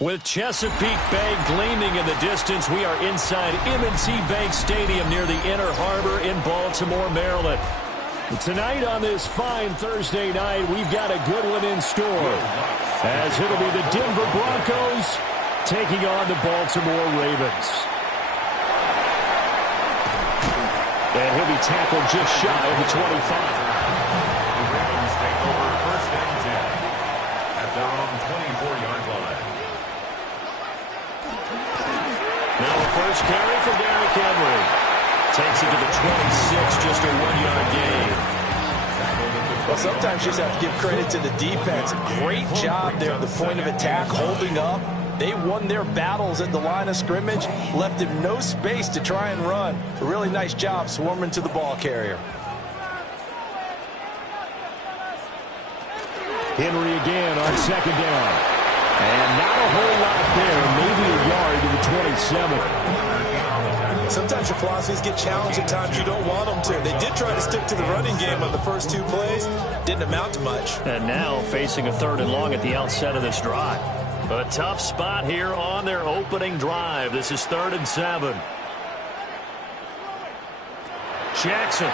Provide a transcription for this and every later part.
With Chesapeake Bay gleaming in the distance, we are inside M&T Bank Stadium near the Inner Harbor in Baltimore, Maryland. Tonight on this fine Thursday night, we've got a good one in store, as it'll be the Denver Broncos taking on the Baltimore Ravens. And he'll be tackled just shy of the 25. The Ravens take over first and 10 at their own 24-yard line. Now a first carry for Derrick Henry. Takes it to the 26, just a 1-yard gain. Well, sometimes you just have to give credit to the defense. Great job there at the point of attack, holding up. They won their battles at the line of scrimmage, left him no space to try and run. A really nice job swarming to the ball carrier. Henry again on second down. And not a whole lot there, maybe a yard to the 27. Sometimes your philosophies get challenged at times you don't want them to. They did try to stick to the running game on the first two plays. Didn't amount to much. And now facing a 3rd and long at the outset of this drive. A tough spot here on their opening drive. This is 3rd and 7. Jackson.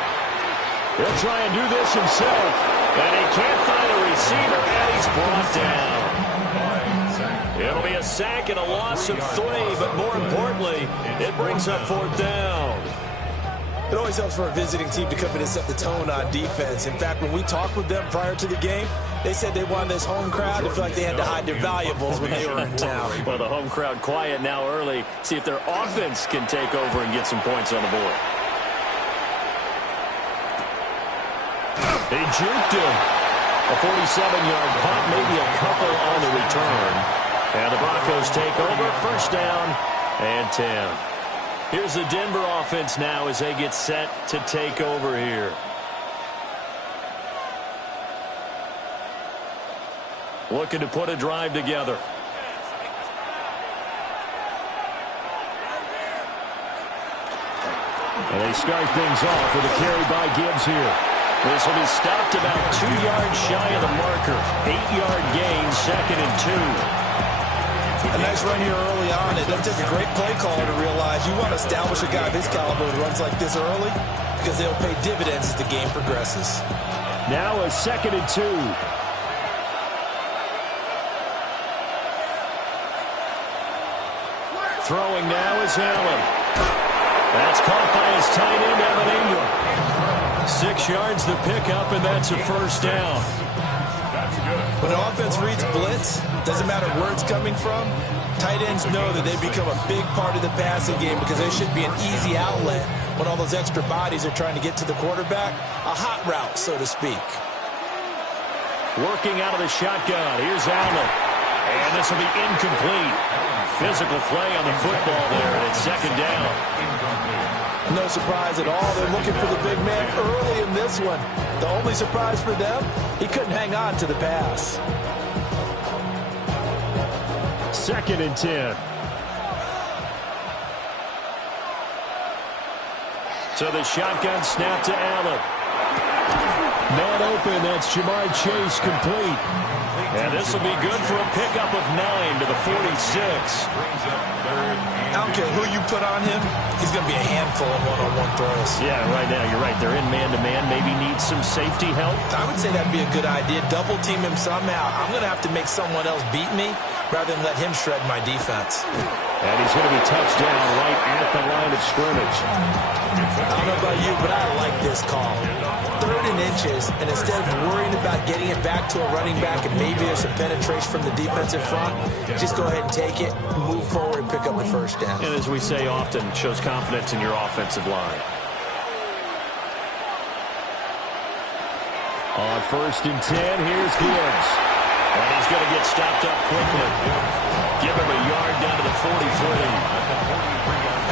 He'll try and do this himself. And he can't find a receiver, and he's brought down. It'll be a sack and a loss of 3, but more importantly, it brings up 4th down. It always helps for a visiting team to come in and set the tone on defense. In fact, when we talked with them prior to the game, they said they wanted this home crowd to feel like they had to hide their valuables when they were in town. Well, the home crowd quiet now early. See if their offense can take over and get some points on the board. They juked him. A 47-yard punt, maybe a couple on the return. And the Broncos take over, first down and 10. Here's the Denver offense now as they get set to take over here. Looking to put a drive together. And they start things off with a carry by Gibbs here. This will be stopped about 2 yards shy of the marker. 8-yard gain, 2nd and 2. A nice run here early on. It doesn't take a great play caller to realize you want to establish a guy of his caliber who runs like this early because they'll pay dividends as the game progresses. Now a 2nd and 2. Throwing now is Allen. That's caught by his tight end, Evan Ingram. 6 yards the pickup, and that's a first down. When an offense reads blitz, doesn't matter where it's coming from, tight ends know that they become a big part of the passing game because they should be an easy outlet when all those extra bodies are trying to get to the quarterback. A hot route, so to speak. Working out of the shotgun. Here's Allen. And this will be incomplete. Physical play on the football there, and it's 2nd down. No surprise at all. They're looking for the big man early in this one. The only surprise for them, he couldn't hang on to the pass. 2nd and 10. So the shotgun snap to Allen. Man open, that's Jamar Chase complete. And this will be good for a pickup of 9 to the 46. I don't care who you put on him, he's going to be a handful of one-on-one throws. Yeah, right now, you're right. They're in man-to-man, maybe need some safety help. I would say that'd be a good idea. Double team him somehow. I'm going to have to make someone else beat me rather than let him shred my defense. And he's going to be touched down right at the line of scrimmage. I don't know about you, but I like this call. 3rd and inches, and instead of worrying about getting it back to a running back and maybe there's some penetration from the defensive front, just go ahead and take it, move forward, and pick up the first down. And as we say often, it shows confidence in your offensive line. On 1st and 10, here's Gibbs. And he's going to get stopped up quickly. Give him a yard down to the 43.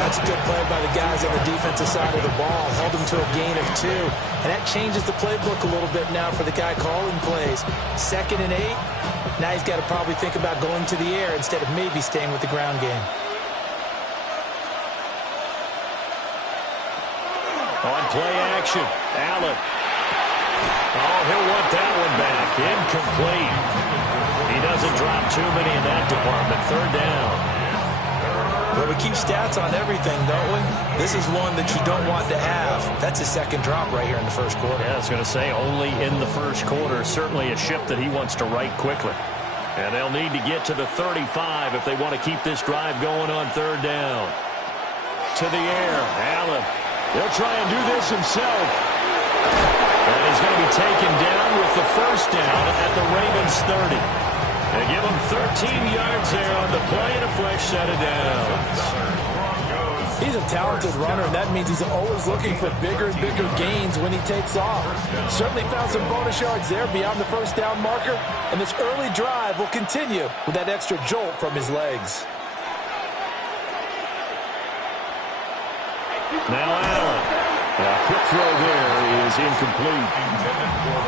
That's a good play by the guys on the defensive side of the ball. Held him to a gain of 2. And that changes the playbook a little bit now for the guy calling plays. 2nd and 8. Now he's got to probably think about going to the air instead of maybe staying with the ground game. On play action, Allen. Oh, he'll want that one back. Incomplete. He doesn't drop too many in that department. 3rd down. Well, we keep stats on everything, don't we? This is one that you don't want to have. That's his 2nd drop right here in the 1st quarter. Yeah, I was going to say only in the 1st quarter. Certainly a ship that he wants to right quickly. And they'll need to get to the 35 if they want to keep this drive going on 3rd down. To the air, Allen. He'll try and do this himself. And he's going to be taken down with the 1st down at the Ravens 30. They give him 13 yards there on the play and a fresh set of downs. He's a talented runner, and that means he's always looking for bigger and bigger gains when he takes off. Certainly found some bonus yards there beyond the 1st down marker, and this early drive will continue with that extra jolt from his legs. Now Allen. A quick throw there is incomplete.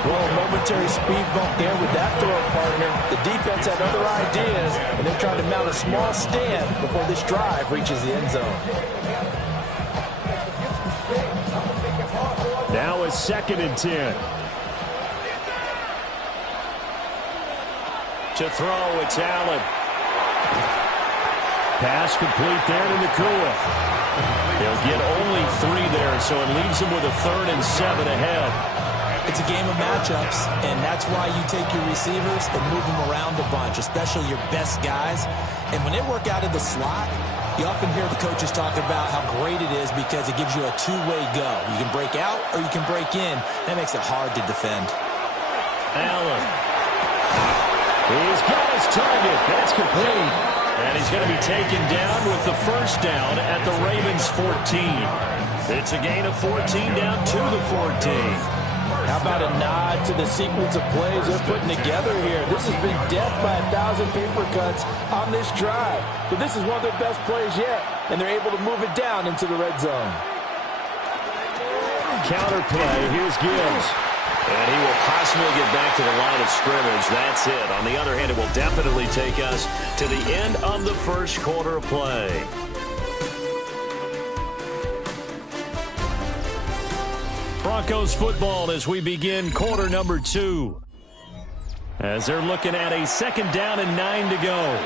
Well, a momentary speed bump there with that throw, partner. The defense had other ideas, and they're trying to mount a small stand before this drive reaches the end zone. Now a 2nd and 10. To throw, it's Allen. Pass complete there to Nakua. He'll get only 3 there, so it leaves him with a 3rd and 7 ahead. It's a game of matchups, and that's why you take your receivers and move them around a bunch, especially your best guys. And when they work out of the slot, you often hear the coaches talk about how great it is because it gives you a 2-way go. You can break out or you can break in. That makes it hard to defend. Allen. He's got his target. That's complete. And he's going to be taken down with the 1st down at the Ravens 14. It's a gain of 14 down to the 14. How about a nod to the sequence of plays they're putting together here? This has been death by 1,000 paper cuts on this drive. But this is one of their best plays yet, and they're able to move it down into the red zone. Counter play. Here's Gibbs. And he will possibly get back to the line of scrimmage. That's it. On the other hand, it will definitely take us to the end of the 1st quarter of play. Broncos football as we begin quarter number 2. As they're looking at a 2nd down and 9 to go.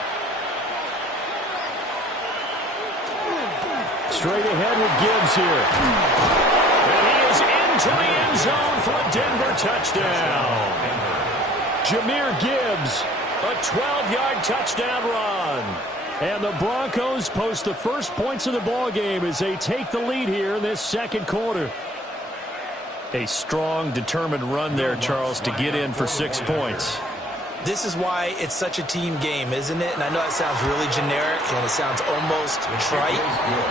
Straight ahead with Gibbs here. And he is into the end zone for a Denver touchdown. Jahmyr Gibbs, a 12-yard touchdown run. And the Broncos post the first points of the ballgame as they take the lead here in this 2nd quarter. A strong, determined run there, Charles, to get in for 6 points. This is why it's such a team game, isn't it? And I know that sounds really generic and it sounds almost trite,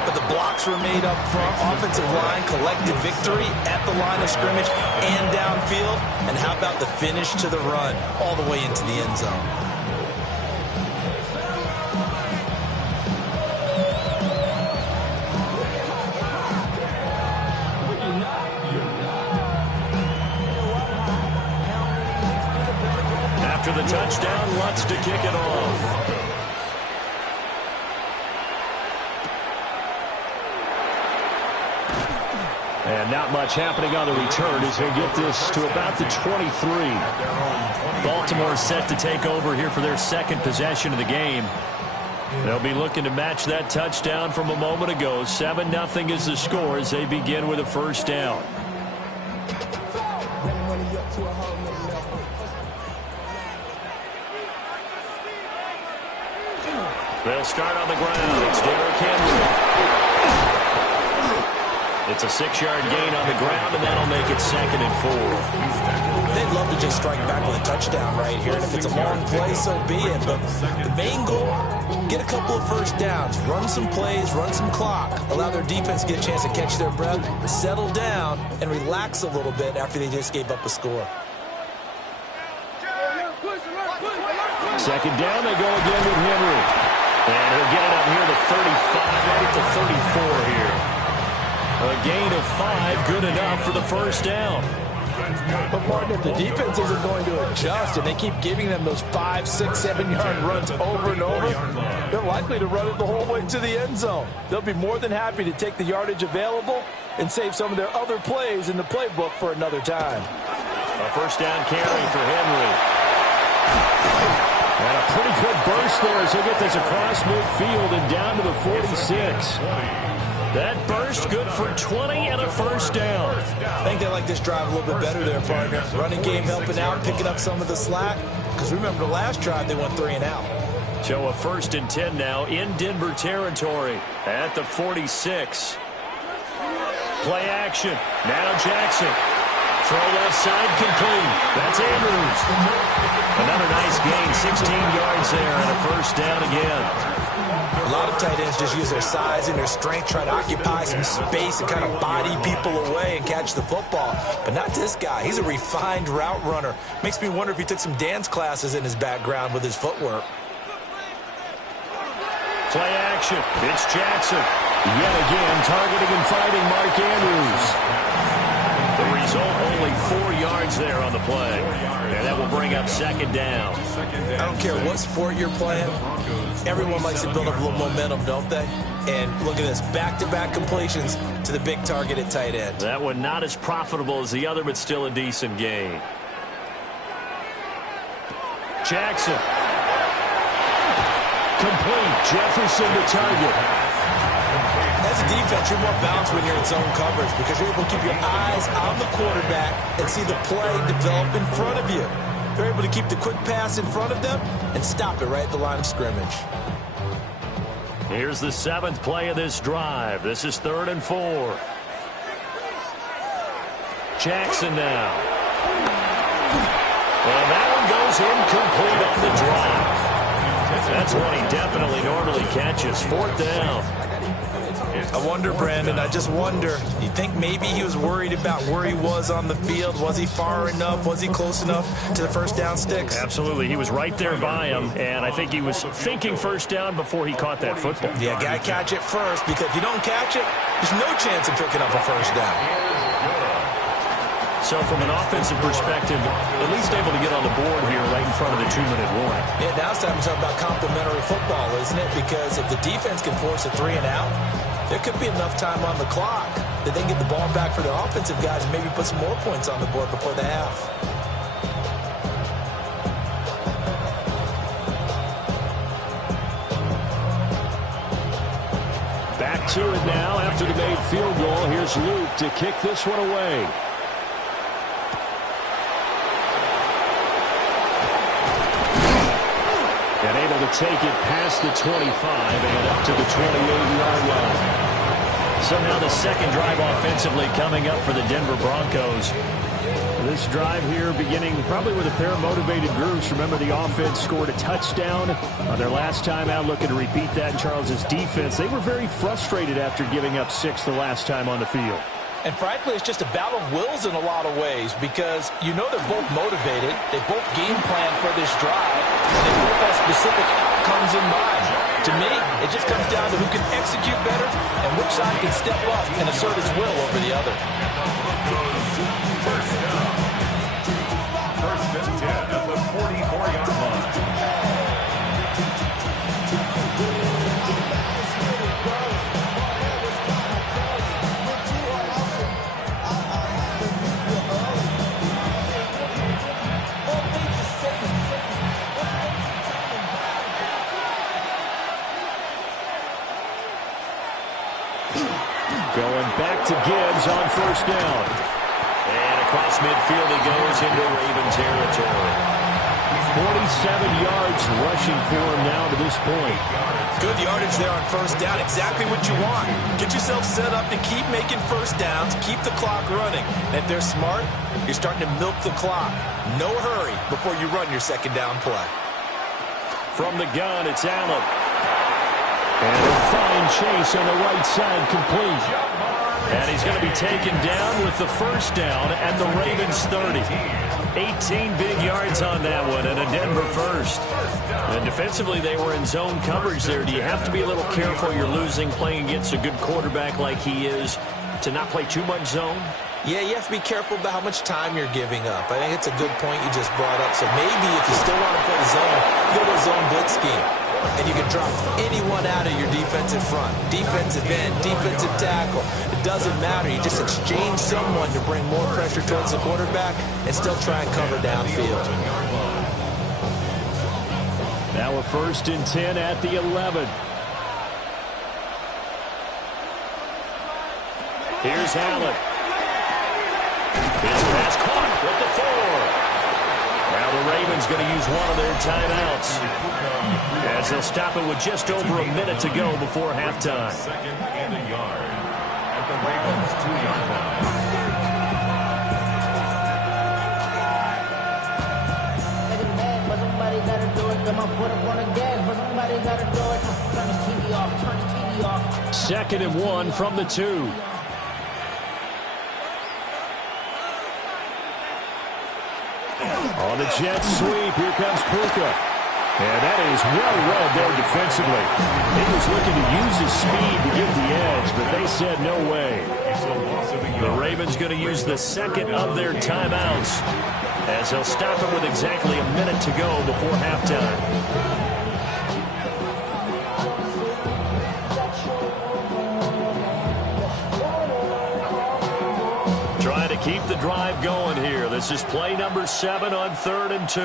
but the blocks were made up front. Offensive line collected victory at the line of scrimmage and downfield. And how about the finish to the run all the way into the end zone? After the touchdown, Lutz to kick it off. And not much happening on the return as they get this to about the 23. Baltimore set to take over here for their 2nd possession of the game. They'll be looking to match that touchdown from a moment ago. 7-0 is the score as they begin with a 1st down. They'll start on the ground. It's Derrick Henry. It's a 6-yard gain on the ground, and that'll make it 2nd and 4. They'd love to just strike back with a touchdown right here, and if it's a long play, so be it. But the main goal, get a couple of 1st downs, run some plays, run some clock, allow their defense to get a chance to catch their breath, settle down, and relax a little bit after they just gave up a score. Second down, they go again with Henry. And he'll get it up near the 35, right at the 34 here. A gain of 5, good enough for the first down. But Martin, if the defense isn't going to adjust and they keep giving them those 5, 6, 7-yard runs over and over, they're likely to run it the whole way to the end zone. They'll be more than happy to take the yardage available and save some of their other plays in the playbook for another time. A first down carry for Henry. And a pretty good burst there as he'll get this across midfield and down to the 46. That burst good for 20 and a first down. I think they like this drive a little bit better there, partner. Running game helping out, picking up some of the slack. Because remember, the last drive they went 3 and out. So a 1st and 10 now in Denver territory at the 46. Play action. Now Jackson. Throw left side complete. That's Andrews. Another nice gain, 16 yards there and a first down again. A lot of tight ends just use their size and their strength, try to occupy some space and kind of body people away and catch the football. But not this guy. He's a refined route runner. Makes me wonder if he took some dance classes in his background with his footwork. Play action. It's Jackson. Yet again, targeting and fighting Mark Andrews. The result, only 4 yards there on the play. And that will bring up second down. I don't care what sport you're playing. Everyone likes to build up a little momentum, don't they? And look at this, back-to-back completions to the big target at tight end. That one not as profitable as the other, but still a decent gain. Jackson. Complete. Jefferson the target. As a defense, you're more balanced when you're in zone coverage because you're able to keep your eyes on the quarterback and see the play develop in front of you. They're able to keep the quick pass in front of them and stop it right at the line of scrimmage. Here's the 7th play of this drive. This is 3rd and 4. Jackson now. And that one goes incomplete on the drive. That's one he definitely normally catches. 4th down. I wonder, Brandon, I just wonder, you think maybe he was worried about where he was on the field? Was he far enough? Was he close enough to the first down sticks? Absolutely. He was right there by him, and I think he was thinking first down before he caught that football. Yeah, got to catch it first, because if you don't catch it, there's no chance of picking up a first down. So from an offensive perspective, at least able to get on the board here right in front of the 2-minute warning. Yeah, now it's time to talk about complementary football, isn't it? Because if the defense can force a 3 and out, there could be enough time on the clock that they can get the ball back for their offensive guys and maybe put some more points on the board before the half. Back to it now after the made field goal. Here's Luke to kick this one away. And able to take it past the 25 and up to the 28-yard line. So now the second drive offensively coming up for the Denver Broncos. This drive here beginning probably with a pair of motivated groups. Remember, the offense scored a touchdown on their last time out, looking to repeat that in Charles's defense. They were very frustrated after giving up 6 the last time on the field. And frankly, it's just a battle of wills in a lot of ways because you know they're both motivated. They both game plan for this drive. And they both have specific outcomes in mind. To me, it just comes down to who can execute better and which side can step up and assert its will over the other. First and 10 at the 44-yard line. Going back to Gibbs on first down. And across midfield he goes into Raven territory. 47 yards rushing for him now to this point. Good yardage there on first down. Exactly what you want. Get yourself set up to keep making first downs, keep the clock running. And if they're smart, you're starting to milk the clock. No hurry before you run your second down play. From the gun, it's Allen. And a fine chase on the right side, complete. And he's going to be taken down with the first down at the Ravens 30. 18 big yards on that one, and a Denver first. And defensively, they were in zone coverage there. Do you have to be a little careful? You're losing, playing against a good quarterback like he is, to not play too much zone? Yeah, you have to be careful about how much time you're giving up. I think it's a good point you just brought up. So maybe if you still want to play zone, go to a zone blitz scheme. And you can drop anyone out of your defensive front. Defensive end, defensive tackle. It doesn't matter. You just exchange someone to bring more pressure towards the quarterback and still try and cover downfield. Now a 1st and 10 at the 11. Here's Allen. His pass caught with the 4. Now the Ravens going to use one of their timeouts, as they'll stop it with just over a minute to go before halftime. 2nd and a yard at the Ravens 2-yard line. But somebody gotta do it. Come on, put up on the gas, but somebody gotta do it. Turn his TV off, turn his TV off. 2nd and 1 from the 2. On the jet sweep, here comes Puka. And that is well read there defensively. He was looking to use his speed to get the edge, but they said no way. The Ravens going to use the 2nd of their timeouts, as they'll stop it with exactly a minute to go before halftime. Trying to keep the drive going here. This is play number 7 on 3rd and 2.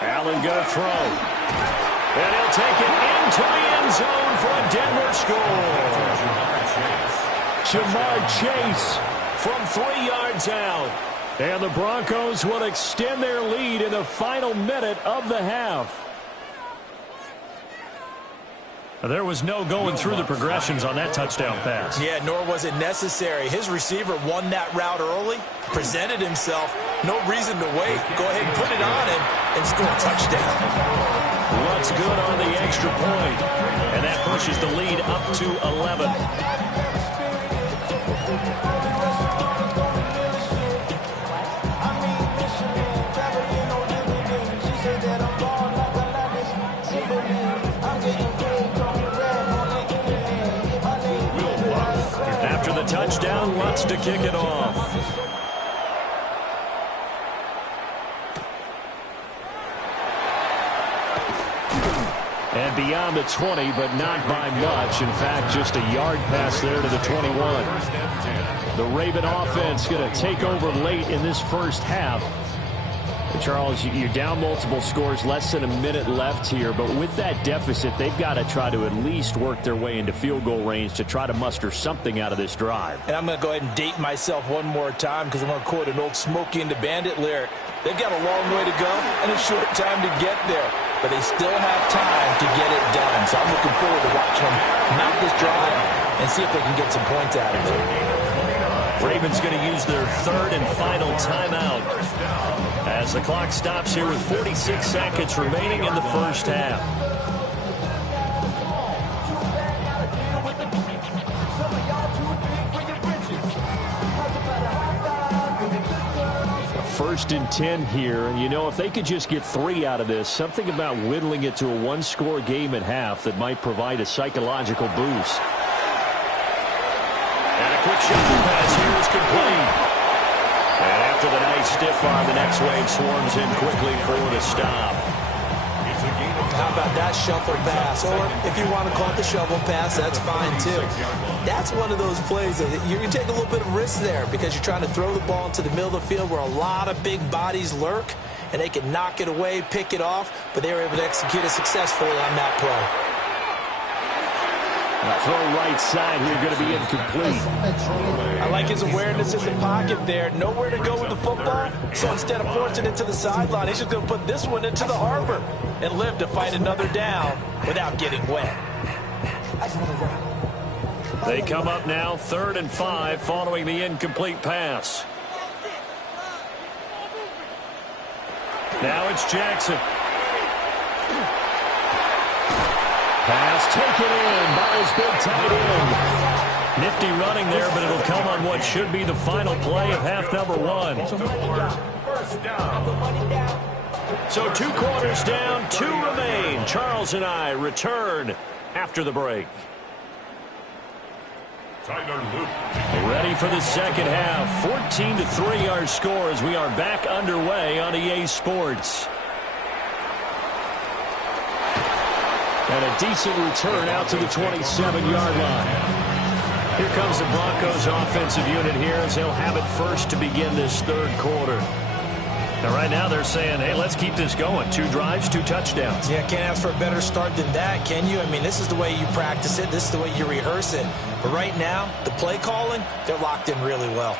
Allen going to throw. And he'll take it into the end zone for a Denver score. Jamar Chase from 3 yards out. And the Broncos will extend their lead in the final minute of the half. There was no going through the progressions on that touchdown pass. Yeah, nor was it necessary. His receiver won that route early, presented himself. No reason to wait. Go ahead and put it on him and score a touchdown. Lutz good on the extra point, and that pushes the lead up to 11. After the touchdown, Lutz to kick it off. And beyond the 20, but not by much. In fact, just a yard pass there to the 21. The Raven offense going to take over late in this first half. Charles, you're down multiple scores, less than a minute left here, but with that deficit, they've got to try to at least work their way into field goal range to try to muster something out of this drive. And I'm going to go ahead and date myself one more time because I'm going to quote an old Smokey and the Bandit lyric. They've got a long way to go and a short time to get there, but they still have time to get it done. So I'm looking forward to watching them knock this drive and see if they can get some points out of it. Ravens going to use their 3rd and final timeout as the clock stops here with 46 seconds remaining in the first half. First and 10 here, and you know, if they could just get 3 out of this, something about whittling it to a one-score game at half that might provide a psychological boost. And a quick shuffle pass here is complete. And after the nice stiff arm, the next wave swarms in quickly for the stop. How about that shuffle pass? Or if you want to call it the shovel pass, that's fine too. That's one of those plays that you can take a little bit of risk there because you're trying to throw the ball into the middle of the field where a lot of big bodies lurk, and they can knock it away, pick it off, but they were able to execute it successfully on that play. Throw right side here going to be incomplete. I like his awareness in the pocket there. Nowhere to go with the football, so instead of forcing it to the sideline, he's just going to put this one into the harbor and live to fight another down without getting wet. They come up now 3rd and 5 following the incomplete pass. Now it's Jackson. Pass taken in by his big tight end. Nifty running there, but it'll come on what should be the final play of half number one. First down. So 2 quarters down, 2 remain. Charles and I return after the break. Ready for the second half. 14-3 our score as we are back underway on EA Sports. And a decent return out to the 27-yard line. Here comes the Broncos offensive unit here as they'll have it first to begin this third quarter. Now, right now they're saying, hey, let's keep this going. 2 drives, 2 touchdowns. Yeah, can't ask for a better start than that, can you? I mean, this is the way you practice it. This is the way you rehearse it. But right now, the play calling, they're locked in really well.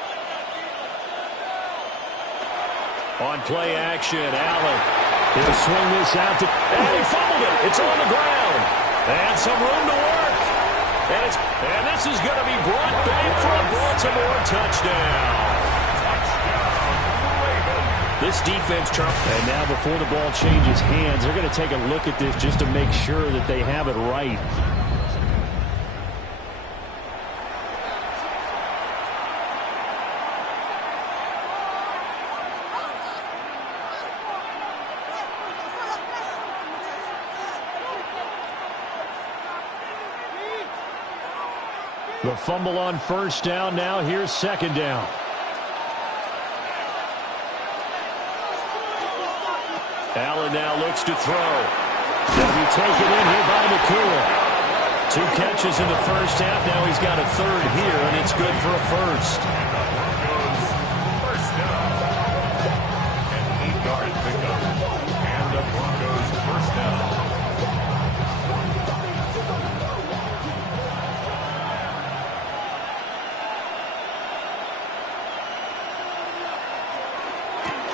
On play action, Allen. He'll swing this out to... And he fumbled it. It's on the ground. And some room to work. And this is going to be brought back for a Baltimore touchdown. This defense, and now before the ball changes hands, they're going to take a look at this just to make sure that they have it right. The fumble on first down. Now here's second down. Allen now looks to throw. Going to be taken in here by Nakua. 2 catches in the first half. Now he's got a third here, and it's good for a first. First down. An 8-yard pickup. And the Broncos first down.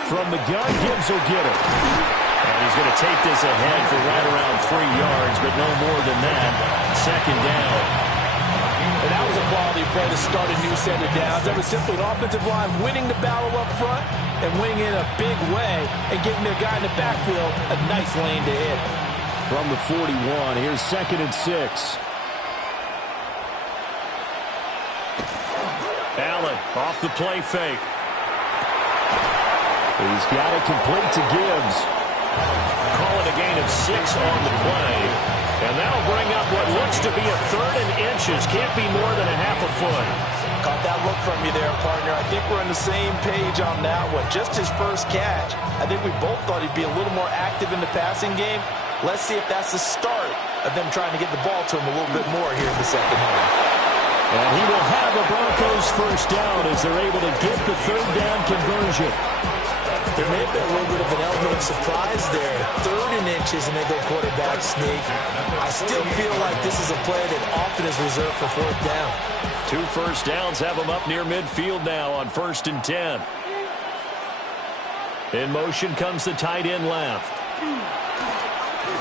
From the gun, Gibbs will get it. And he's going to take this ahead for right around 3 yards, but no more than that. Second down. And that was a quality play to start a new set of downs. That was simply an offensive line winning the battle up front and winning in a big way and giving their guy in the backfield a nice lane to hit. From the 41, here's 2nd and 6. Allen off the play fake. He's got it complete to Gibbs. Call it a gain of 6 on the play. And that'll bring up what looks to be a 3rd and inches. Can't be more than a half a foot. Caught that look from you there, partner. I think we're on the same page on that one. Just his first catch. I think we both thought he'd be a little more active in the passing game. Let's see if that's the start of them trying to get the ball to him a little bit more here in the second half. And he will have the Broncos first down as they're able to get the 3rd down conversion. There may have been a little bit of an element of surprise there. 3rd and inches and they go quarterback sneak. I still feel like this is a play that often is reserved for 4th down. 2 first downs have them up near midfield now on 1st and 10. In motion comes the tight end left.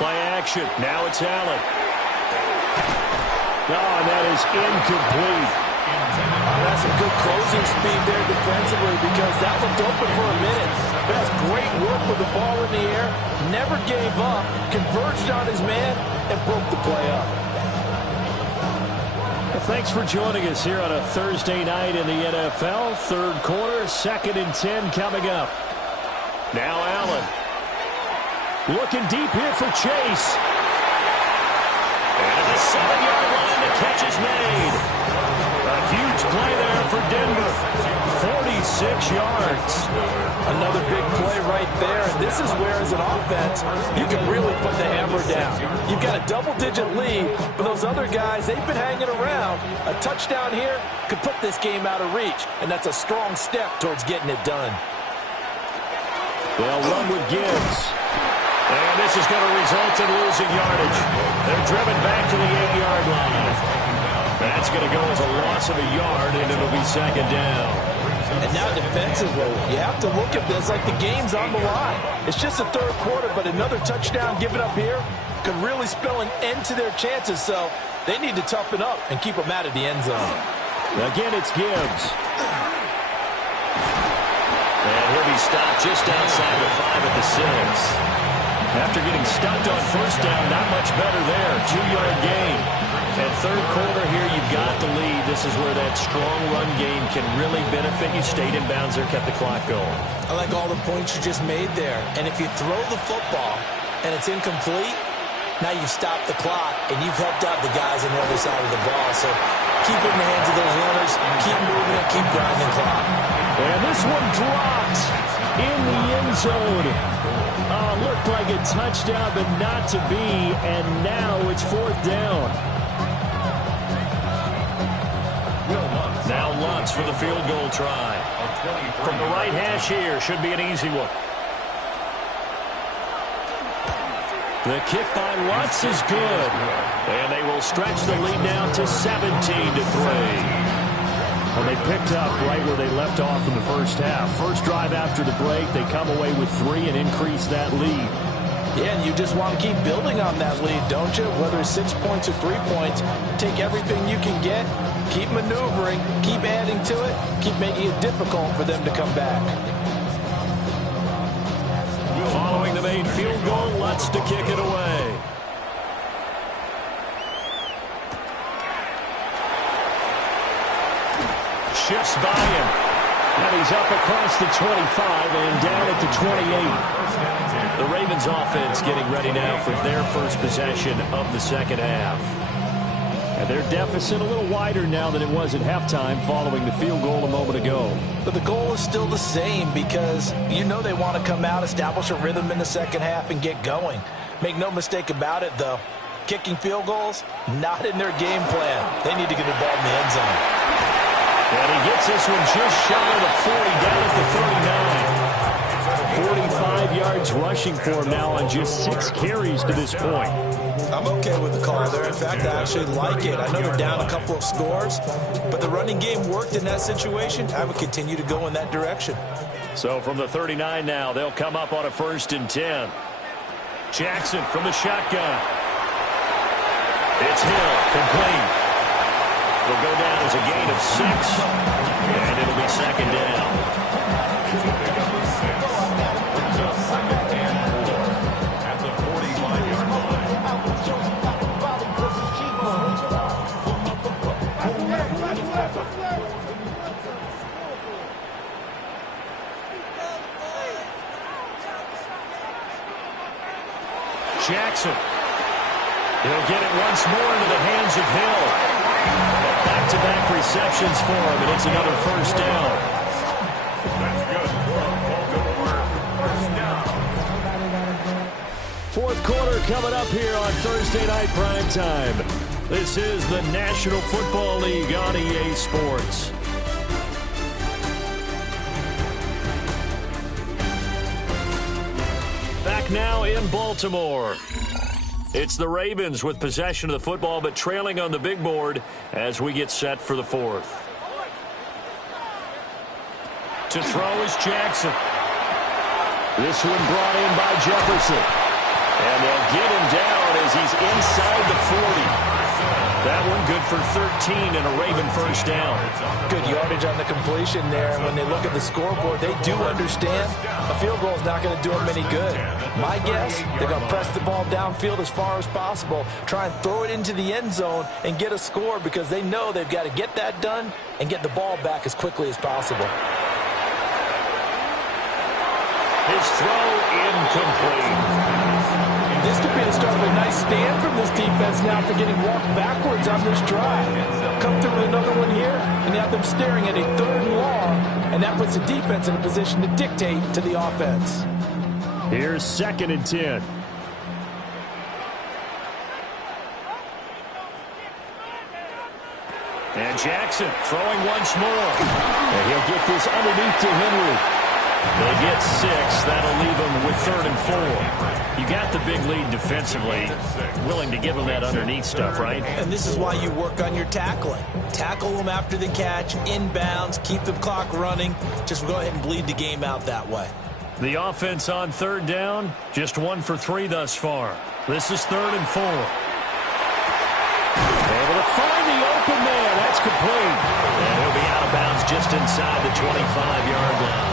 Play action. Now it's Allen. Oh, and that is incomplete. That's some good closing speed there defensively because that looked open for a minute. That's great work with the ball in the air. Never gave up. Converged on his man and broke the play up. Well, thanks for joining us here on a Thursday night in the NFL. 3rd quarter, 2nd and 10 coming up. Now Allen. Looking deep here for Chase. And at the 7-yard line, the catch is made. A huge play there for Denver. 46 yards. Another big play right there. And this is where, as an offense, you can really put the hammer down. You've got a double-digit lead, but those other guys, they've been hanging around. A touchdown here could put this game out of reach, and that's a strong step towards getting it done. They'll run with Gibbs. And this is going to result in losing yardage. They're driven back to the 8-yard line. That's going to go as a loss of a yard, and it'll be second down. And now defensively, you have to look at this like the game's on the line. It's just the 3rd quarter, but another touchdown given up here could really spell an end to their chances. So they need to toughen up and keep them out of the end zone. Again, it's Gibbs. And he'll be stopped just outside the 5 at the 6. After getting stuffed on first down, not much better there. 2-yard gain. And third quarter here, you've got the lead. This is where that strong run game can really benefit you. Stayed in bounds there, kept the clock going. I like all the points you just made there. And if you throw the football and it's incomplete, now you've stopped the clock and you've helped out the guys on the other side of the ball. So keep it in the hands of those runners, keep moving it, keep grinding the clock. And this one dropped in the end zone. Looked like a touchdown, but not to be. And now it's fourth down. Now Lutz for the field goal try. From the right hash here, should be an easy one. The kick by Lutz is good. And they will stretch the lead now to 17-3. Well, they picked up right where they left off in the first half. First drive after the break, they come away with 3 and increase that lead. Yeah, and you just want to keep building on that lead, don't you? Whether it's 6 points or 3 points, take everything you can get, keep maneuvering, keep adding to it, keep making it difficult for them to come back. Following the made field goal, Lutz to kick it away. Shifts by him. And he's up across the 25 and down at the 28. The Ravens offense getting ready now for their first possession of the second half. And their deficit a little wider now than it was at halftime following the field goal a moment ago. But the goal is still the same because you know they want to come out, establish a rhythm in the second half, and get going. Make no mistake about it, though. Kicking field goals, not in their game plan. They need to get the ball in the end zone. And he gets this one just shy of the 40, down at the 39. 45 yards rushing for him now on just 6 carries to this point. I'm okay with the call there. In fact, I actually like it. I know they're down a couple of scores, but the running game worked in that situation. I would continue to go in that direction. So from the 39 now, they'll come up on a 1st and 10. Jackson from the shotgun. It's Hill, complete. It'll go down as a gain of 6, and it'll be second down. At the 45-yard line. Jackson. He'll get it once more into the hands of Hill. Back-to-back receptions for him, and it's another first down. That's good. Baltimore, first down. Fourth quarter coming up here on Thursday Night Primetime. This is the National Football League on EA Sports. Back now in Baltimore. It's the Ravens with possession of the football, but trailing on the big board as we get set for the fourth. To throw is Jackson. This one brought in by Jefferson. And they'll get him down as he's inside the 40. That one good for 13 and a Raven first down. Good yardage on the completion there. And when they look at the scoreboard, they do understand a field goal is not going to do them any good. My guess, they're going to press the ball downfield as far as possible, try and throw it into the end zone and get a score because they know they've got to get that done and get the ball back as quickly as possible. His throw incomplete. This could be the start of a nice stand from this defense now after getting walked backwards on this drive. Come through with another one here, and you have them staring at a 3rd and long, and that puts the defense in a position to dictate to the offense. Here's 2nd and 10. And Jackson throwing once more. And he'll get this underneath to Henry. They get 6. That'll leave them with 3rd and 4. You got the big lead defensively. Willing to give them that underneath stuff, right? And this is why you work on your tackling. Tackle them after the catch, inbounds, keep the clock running. Just go ahead and bleed the game out that way. The offense on 3rd down, just 1 for 3 thus far. This is 3rd and 4. Able to find the open man. That's complete. And he'll be out of bounds just inside the 25-yard line.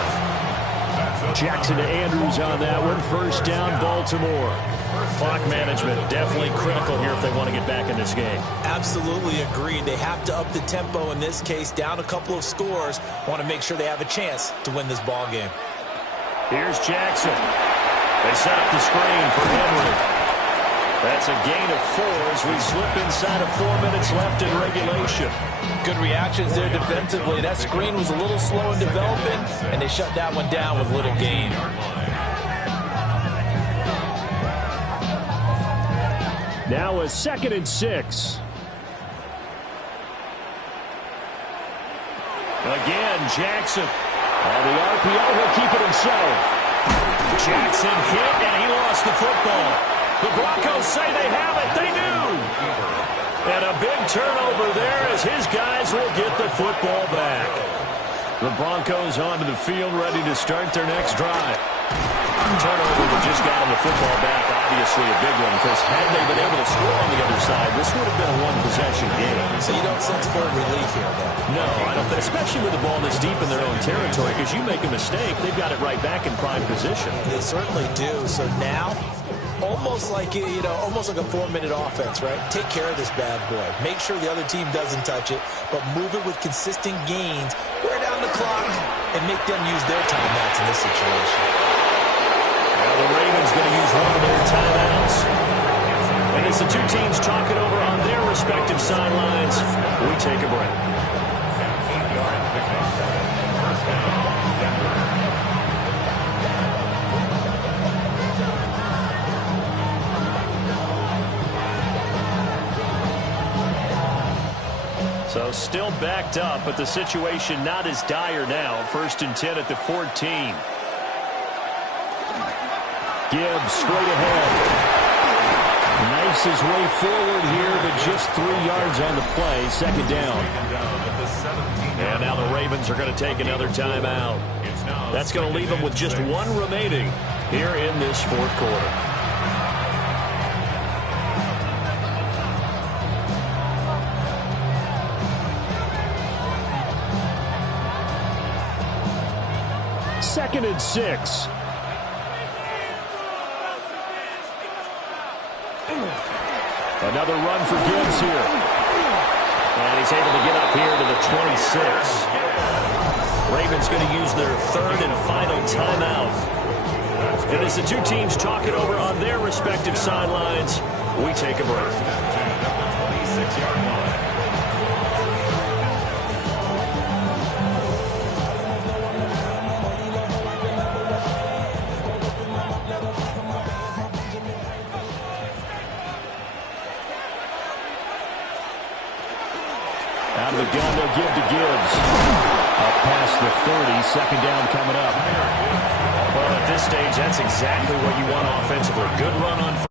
That's Jackson to Andrews on that one. First down, Baltimore. Clock management definitely critical here if they want to get back in this game. Absolutely agreed. They have to up the tempo in this case, down a couple of scores. Want to make sure they have a chance to win this ball game. Here's Jackson. They set up the screen for Henry. That's a gain of 4 as we slip inside of 4 minutes left in regulation. Good reactions there defensively. That screen was a little slow in developing, and they shut that one down with little gain. Now a 2nd and 6. Again, Jackson. On the RPO, he'll keep it himself. Jackson hit, and he lost the football. The Broncos say they have it. They do. And a big turnover there as his guys will get the football back. The Broncos onto the field ready to start their next drive. Turnover that just got them the football back. Obviously a big one because had they been able to score on the other side, this would have been a one-possession game. So you don't sense full relief here, then? No, I don't. Especially with the ball this deep in their own territory because you make a mistake, they've got it right back in prime position. They certainly do. So now, almost like almost like a 4-minute offense, right? Take care of this bad boy. Make sure the other team doesn't touch it, but move it with consistent gains. Wear down the clock and make them use their timeouts in this situation. Well, the Ravens going to use one of their timeouts. And as the two teams talk it over on their respective sidelines, we take a break. So still backed up, but the situation not as dire now. 1st and 10 at the 14. Gibbs straight ahead. Knifes his way forward here, but just 3 yards on the play. 2nd down. And now the Ravens are going to take another timeout. That's going to leave them with just 1 remaining here in this 4th quarter. Second and 6. Another run for Gibbs here. And he's able to get up here to the 26. Ravens going to use their 3rd and final timeout. And as the two teams talk it over on their respective sidelines, we take a break. Out of the gun, they'll give to Gibbs. Up past the 30, 2nd down coming up. Well, at this stage, that's exactly what you want offensively. Good run on